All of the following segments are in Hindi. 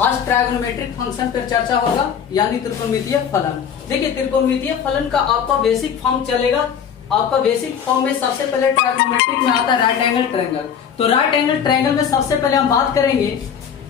आज ट्रायगोनोमेट्रिक फंक्शन पर चर्चा होगा, यानी त्रिकोणमितीय फलन। देखिए त्रिकोणमितीय फलन का आपका बेसिक फॉर्म चलेगा। आपका बेसिक फॉर्म में सबसे पहले ट्रायगोनोमेट्रिक में आता है राइट एंगल ट्रायंगल। तो राइट एंगल ट्रायंगल में सबसे पहले हम बात करेंगे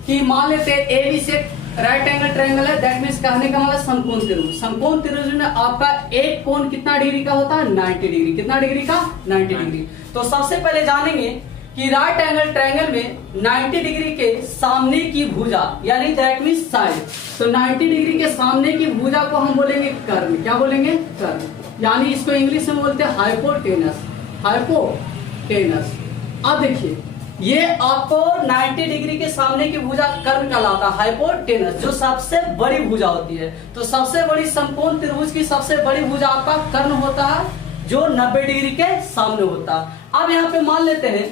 कि मान लेते हैं ए बी से राइट एंगल ट्रायंगल है, दैट मींस कहने का मतलब समकोण त्रिभुज। समकोण त्रिभुज में आपका एक कोण कितना डिग्री का होता है? 90 डिग्री। कितना डिग्री का? 90 डिग्री। तो सबसे पहले जानेंगे कि राइट एंगल ट्रायंगल में 90 डिग्री के सामने की भुजा यानी दैट मींस साइड। तो 90 डिग्री के सामने की भुजा को हम बोलेंगे कर्ण। क्या बोलेंगे? कर्ण। यानी इसको इंग्लिश में बोलते हैं हाइपोटेनस। हाइपोटेनस। अब देखिए ये आपको 90 डिग्री के सामने की भुजा कर्ण कहलाता है, हाइपोटेनस, जो सबसे बड़ी भुजा होती है। तो सबसे बड़ी समकोण त्रिभुज की सबसे बड़ी भुजा आपका कर्ण होता है, जो 90 डिग्री के सामने होता है। अब यहाँ पे मान लेते हैं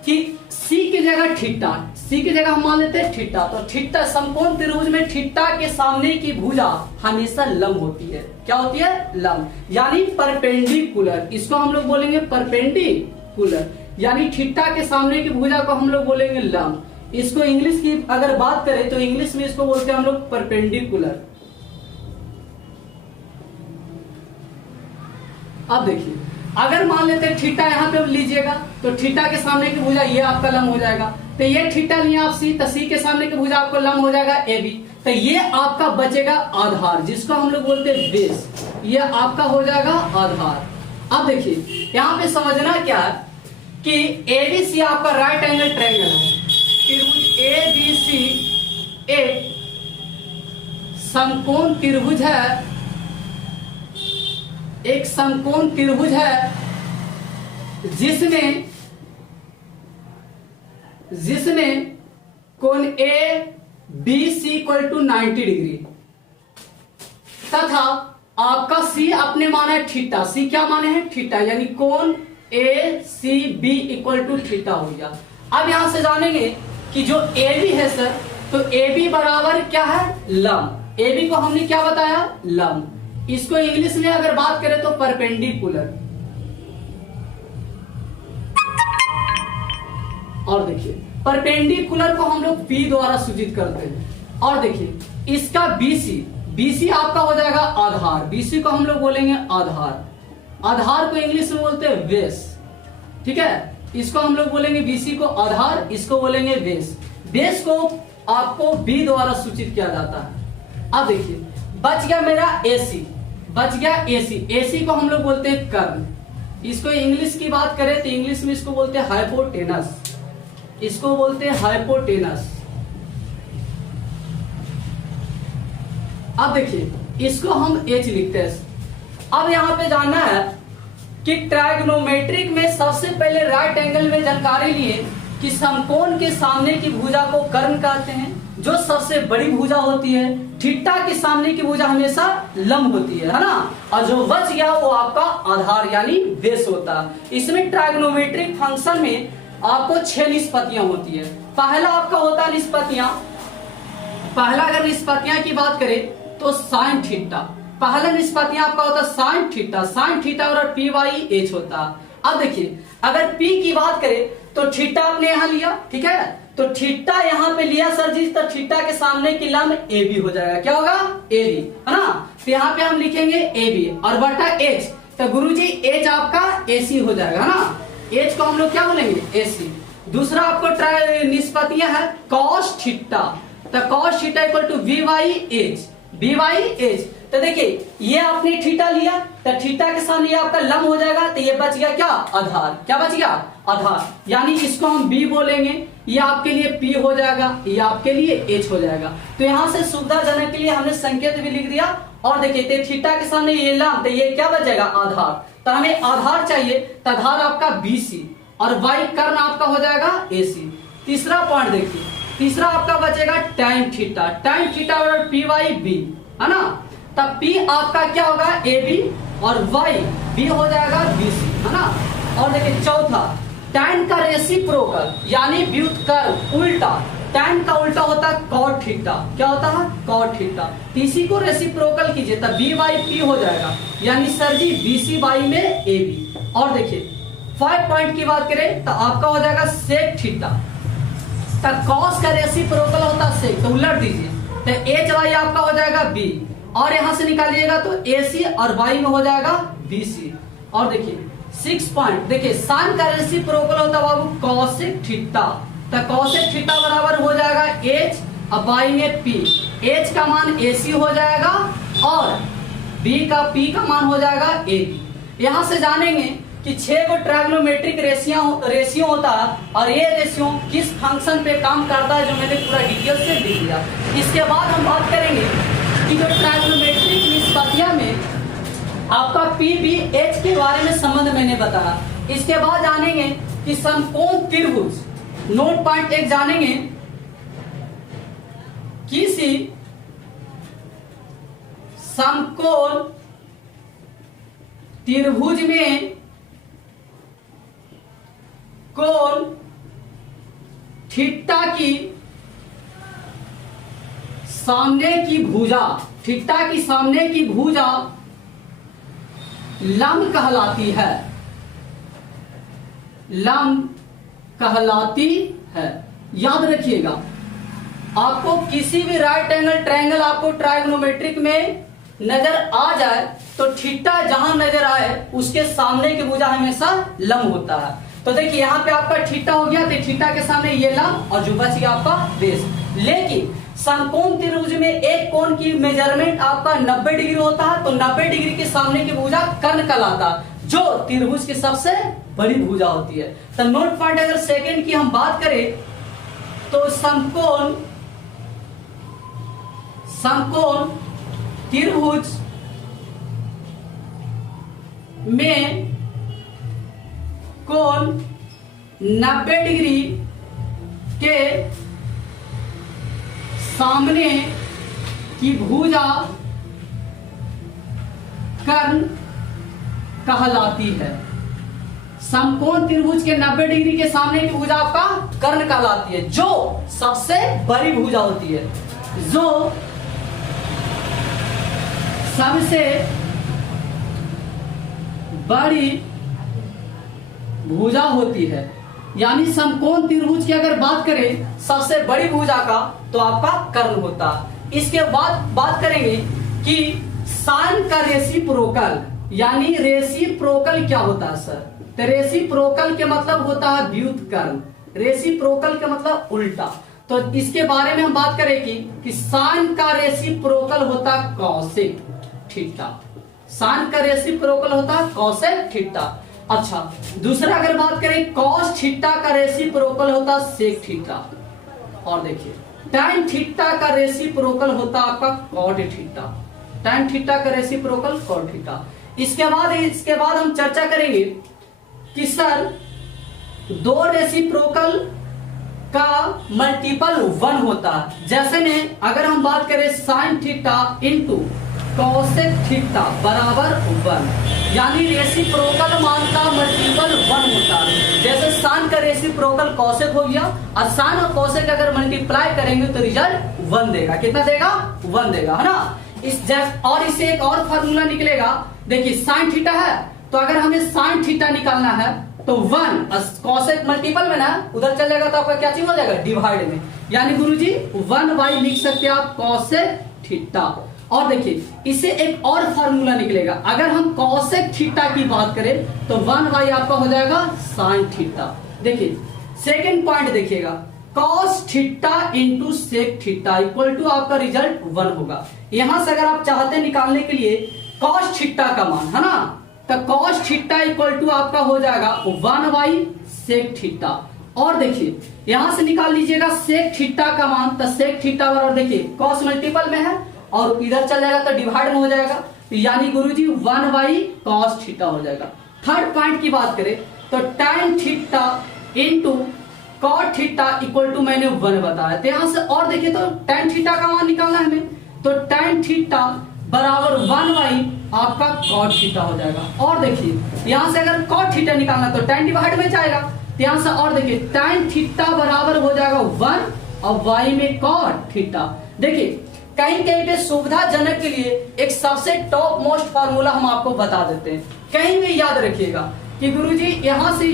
कि सी की जगह थीटा, सी की जगह हम मान लेते हैं थीटा। तो थीटा समकोण त्रिभुज में थीटा के सामने की भुजा हमेशा लंब होती है। क्या होती है? लंब, यानी परपेंडिकुलर। इसको हम लोग बोलेंगे परपेंडिकुलर, यानी थीटा के सामने की भुजा को हम लोग बोलेंगे लंब। इसको इंग्लिश की अगर बात करें तो इंग्लिश में इसको बोलते हैं हम लोग परपेंडिकुलर। अब देखिए अगर मान लेते हैं थीटा यहाँ पे लीजिएगा तो थीटा के सामने की भुजा ये आपका लंब हो जाएगा। तो ये थीटा लिया आप सी, तो सी के सामने की भुजा आपको लंब हो जाएगा ए बी। तो ये आपका बचेगा आधार, जिसको हम लोग बोलते हैं बेस। ये आपका हो जाएगा आधार। अब देखिए यहाँ पे समझना क्या है कि एबीसी आपका राइट एंगल ट्रायंगल है। त्रिभुज एबीसी एक समकोण त्रिभुज है, एक समकोण त्रिभुज है जिसमें कोण A B C equal to 90 degree तथा आपका सी अपने माना है थीटा। सी क्या माने हैं? थीटा, यानी कोण A C B equal to theta हो गया। अब यहां से जानेंगे कि जो ए बी है सर, तो ए बी बराबर क्या है? लंब। ए बी को हमने क्या बताया? लंब। इसको इंग्लिश में अगर बात करें तो परपेंडिकुलर। और देखिए परपेंडिकुलर को हम लोग पी द्वारा सूचित करते हैं। और देखिए इसका बीसी, बीसी आपका हो जाएगा आधार। बीसी को हम लोग बोलेंगे आधार। आधार को इंग्लिश में बोलते हैं बेस। ठीक है, इसको हम लोग बोलेंगे बीसी को आधार, इसको बोलेंगे बेस। बेस को आपको बी द्वारा सूचित किया जाता है। अब देखिए बच गया मेरा एसी, बच गया एसी। एसी को हम लोग बोलते हैं कर्ण। इसको इंग्लिश की बात करें तो इंग्लिश में इसको बोलते हैं हाइपोटेनस। इसको बोलते हैं हाइपोटेनस। अब देखिए इसको हम एच लिखते हैं। अब यहां पे जानना है कि ट्रायगोनोमेट्रिक में सबसे पहले राइट एंगल में जानकारी लिए कि समकोण के सामने की भुजा को कर्ण कहते हैं, जो सबसे बड़ी भुजा होती है। थीटा के सामने की भुजा हमेशा लंब होती है ना। और जो बच गया वो आपका आधार यानी बेस होता है। इसमें ट्रायगोनोमेट्रिक फंक्शन में आपको 6 निष्पत्तियां होती है। पहला आपका होता है निष्पत्तियां। पहला अगर निष्पत्तियां की बात करें तो साइन थीटा। पहला निष्पत्तियां आपका होता है साइन थीटा। साइन थीटा और पी वाई एच होता है। अब देखिए अगर पी की बात करें तो थीटा आपने यहां लिया, ठीक है, तो थीटा यहां पे लिया सर जी, तो थीटा के सामने की लंब ए बी हो जाएगा। क्या होगा? ए बी, है ना। तो यहाँ पे हम लिखेंगे ए बी और बटा एच, तो गुरुजी एच आपका एसी हो जाएगा ना। एच को हम लोग क्या बोलेंगे? एसी। दूसरा आपको निष्पत्तियां है कॉस थीटा। तो cos theta equal to V Y H, V Y H. तो देखिए ये आपने थीटा लिया, तो थीटा के सामने ये आपका लंब हो जाएगा। तो ये बच गया क्या? आधार। क्या बच गया? आधार। यानी इसको हम बी बोलेंगे, ये आपके लिए पी हो जाएगा, ये आपके लिए एच हो जाएगा। तो यहां से सुविधाजनक के लिए हमने संकेत भी लिख दिया। और देखिए थीटा के सामने ये लंब, तो ये क्या बच जाएगा? आधार। तो हमें आधार चाहिए, तो आधार आपका बीसी और वाई कर्ण आपका हो जाएगा एसी। तीसरा पॉइंट देखिए, तीसरा आपका बचेगा टैन थीटा। टैन थीटा और पी वाई बी, है ना। तब पी आपका क्या होगा? ए बी और वाई बी हो जाएगा बीसी, है ना। और देखिए चौथा टैन का रेसिप्रोकल यानी व्युत्क्रम उल्टा। टैन का उल्टा होता है कॉट थीटा। क्या होता है? Cot theta. इसी को रेसिप्रोकल कीजिए तब बी बाई पी हो जाएगा, यानी सर जी बीसी बाई में ए बी। और देखिए 5 पॉइंट की बात करें तो आपका हो जाएगा सेक थीटा। तो कॉस का रेसिप्रोकल होता सेक, तो उलट दीजिए, तो एच वाई आपका हो जाएगा बी, और यहां से निकालिएगा तो AC और वाई में हो जाएगा BC। और देखिए 6 पॉइंट, देखिए साइन का रेसिप्रोकल होता बाबू कॉसेक थीटा, तो कॉसेक थीटा बराबर हो जाएगा H और वाई में P, H का मान AC हो जाएगा और P का मान हो जाएगा AB। यहां से जानेंगे कि 6 गो ट्रायगोनोमेट्रिक रेशियो होता है और ये रेशियो किस फंक्शन पे काम करता है, जो मैंने पूरा डिटेल से लिख दिया। इसके बाद हम बात करेंगे कि जो ट्रायगोनोमेट्रिक निष्पत्तियां में आपका PBH के बारे में संबंध मैंने बताया। इसके बाद जानेंगे कि समकोण त्रिभुज, नोट पॉइंट 1 जानेंगे, किसी समकोण त्रिभुज में कोण थीटा की सामने की भुजा, थीटा की सामने की भुजा लंब कहलाती है, लंब कहलाती है। याद रखिएगा, आपको किसी भी राइट एंगल ट्रायंगल आपको ट्रायगोनोमेट्रिक में नजर आ जाए तो थीटा जहां नजर आए उसके सामने की भुजा हमेशा लंब होता है। तो देखिए यहाँ पे आपका थीटा हो गया, तो थीटा के सामने ये लंब और जो बच गया आपका बेस। लेकिन समकोण त्रिभुज में एक कोण की मेजरमेंट आपका 90 डिग्री होता है, तो 90 डिग्री के सामने की भुजा कर्ण कहलाता है, जो त्रिभुज की सबसे बड़ी भुजा होती है। तो नोट पॉइंट अगर सेकंड की हम बात करें तो समकोण त्रिभुज में कोण 90 डिग्री के सामने की भुजा कर्ण कहलाती है। समकोण त्रिभुज के 90 डिग्री के सामने की भुजा आपका कर्ण कहलाती है, जो सबसे बड़ी भुजा होती है, जो सबसे बड़ी भुजा होती है। यानी समकोण त्रिभुज की अगर बात करें सबसे बड़ी भुजा का, तो आपका कर्ण होता है। इसके बाद बात करेंगे कि साइन का रेसिप्रोकल, यानी रेसिप्रोकल क्या होता है सर? तो रेसिप्रोकल के मतलब होता है व्युत्कर्ण, रेसिप्रोकल का मतलब उल्टा। तो इसके बारे में हम बात करेंगे कि साइन का रेसिप्रोकल होता कॉसेक थीटा, साइन का रेसिप्रोकल होता कॉसेक थीटा। अच्छा, दूसरा अगर बात करें कॉस थीटा का रेसिप्रोकल होता सेक थीटा। और देखिए tan थीटा का रेसिप्रोकल होता आपका कॉट थीटा, tan थीटा का रेसिप्रोकल कॉट थीटा। इसके बाद हम चर्चा करेंगे कि सर दो रेसिप्रोकल का मल्टीपल 1 होता है। जैसे ने अगर हम बात करें sine theta into cosec theta बराबर 1, यानी रेसिप्रोकल मान का मल्टीपल 1 होता है। जैसे साइन का रेसिप्रोकल कॉसेक हो गया, और साइन और कॉसेक अगर मल्टीप्लाई करेंगे तो रिजल्ट 1 देगा। कितना देगा? 1 देगा, है ना। और इससे एक और फार्मूला निकलेगा। देखिए साइन थीटा है, तो अगर हमें साइन थीटा निकालना है तो 1 कॉसेक मल्टीपल में ना उधर चल जाएगा, तो आपका क्या चीज हो जाएगा? डिवाइड में। यानी गुरुजी 1/, लिख सकते हैं आप कॉसेक थीटा। और देखिए इससे एक और फार्मूला निकलेगा। अगर हम कॉसेक थीटा की बात करें तो 1/, आपका हो जाएगा साइन थीटा। देखिए सेकंड पॉइंट देखिएगा, cos theta into sec theta equal to आपका रिजल्ट 1 होगा। यहां से अगर आप चाहते हैं निकालने के लिए कॉस थीटा का मान, है ना, तो कॉस थीटा इक्वल टू आपका हो जाएगा 1/, सेक थीटा। और देखिए यहां से निकाल लीजिएगा सेक थीटा का मान, तो सेक थीटा बराबर देखिए कॉस मल्टीपल में है और इधर चल जाएगा तो डिवाइड में हो जाएगा, यानी गुरुजी 1/, कॉस थीटा हो जाएगा। थर्ड पॉइंट की बात करें तो tan theta into cot theta equal to मैंने 1 बताया। तो यहां से और देखिए तो tan थीटा का मान निकालना है हमें, तो tan थीटा बराबर 1/, आपका कॉट थीटा हो जाएगा। और देखिए यहां से अगर कॉट थीटा निकालना तो tan डिवाइड में जाएगा, तो यहां से और देखिए tan थीटा बराबर हो जाएगा 1 और y में कॉट थीटा। देखिए कहीं कहीं पे सुविधाजनक के लिए एक सबसे टॉप मोस्ट फार्मूला हम आपको बता देते हैं, कहीं भी याद रखिएगा कि गुरुजी यहां से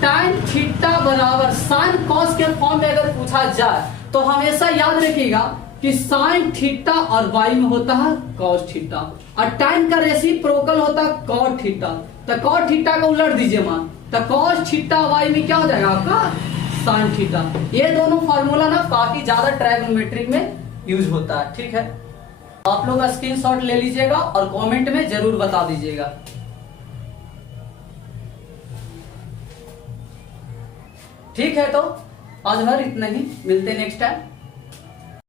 tan थीटा बराबर साइन कॉस के फॉर्म में अगर पूछा जाए तो हमेशा याद रखिएगा कि साइन थीटा और y में होता है कॉस थीटा, और tan का रेसिप्रोकल होता है कॉट थीटा। तो कॉट थीटा का उलट दीजिए मान, तो कॉस थीटा y में क्या हो जाएगा आपका साइन थीटा। ये दोनों फार्मूला ना काफी ज्यादा ट्रायगोनोमेट्रिक में यूज होता है। ठीक है, आप लोग स्क्रीनशॉट ले लीजिएगा और कमेंट में जरूर बता दीजिएगा। ठीक है, तो आज भर इतना ही, मिलते हैं नेक्स्ट टाइम।